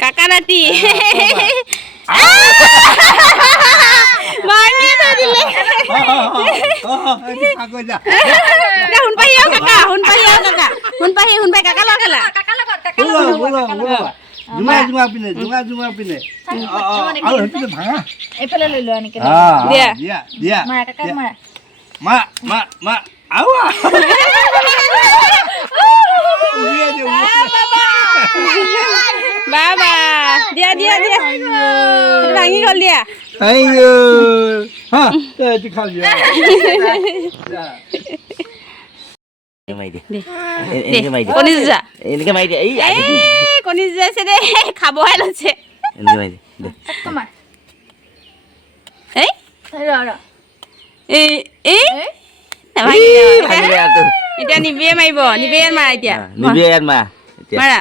কাকা নাতি মাৰিয়ে থৈ দিলে শুন পাহি আৰু কাকা শুন পাহি কাকা লগ খেলা জুমা পিনে আৰু হেপিনে ভাঙা এইফালে লৈ লোৱা নেকি দিয়া মাৰা কাকা মাৰা মা আউয়া বাবা দিয়া ভাঙি গ'ল দিয়া আইও হা তুই খাল দিয়া কণী যুঁজা কণী যুঁজাইছে দে খাবহে লৈছে এতিয়া নিবিয়ে মাৰিব নিবিয়ে মাৰা এতিয়া মাৰা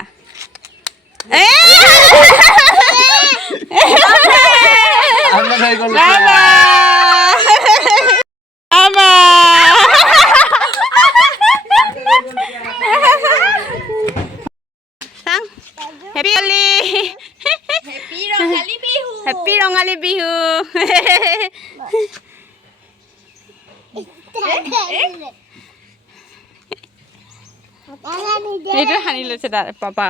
হেপী ৰঙালী বিহু এইটো সানি লৈছে তাৰ পাপা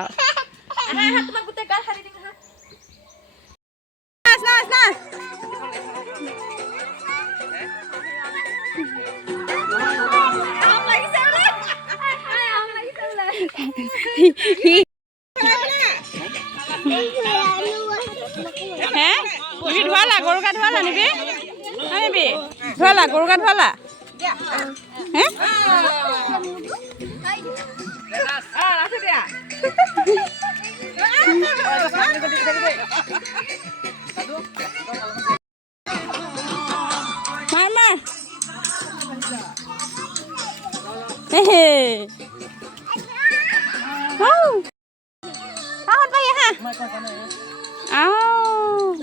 ধোৱালা গৰু গা ধোৱালা নিবি ধোৱালা গৰু গা ধোৱালা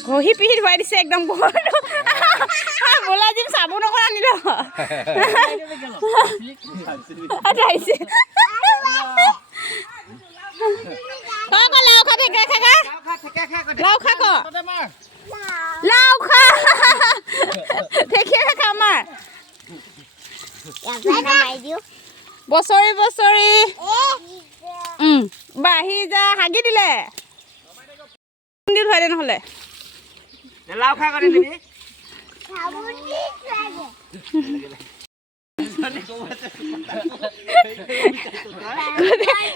ঘহি পিহি ধুৱাই দিছে একদম ঘৰটো বোলা জিম চাবোন অকণ আনিল বছৰি বছৰি বাঢ়ি যা হাগি দিলে ধুৱাই দে নহ'লে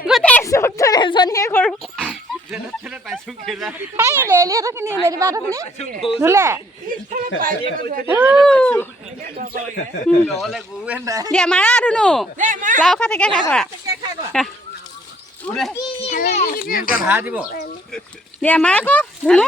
গোটেই চুক ধৰে জনীয়ে কৰো দিয়া মাৰা ধুনু লাও খা থেকে খা কৰা দিয়া মাৰা আকৌ ধুনু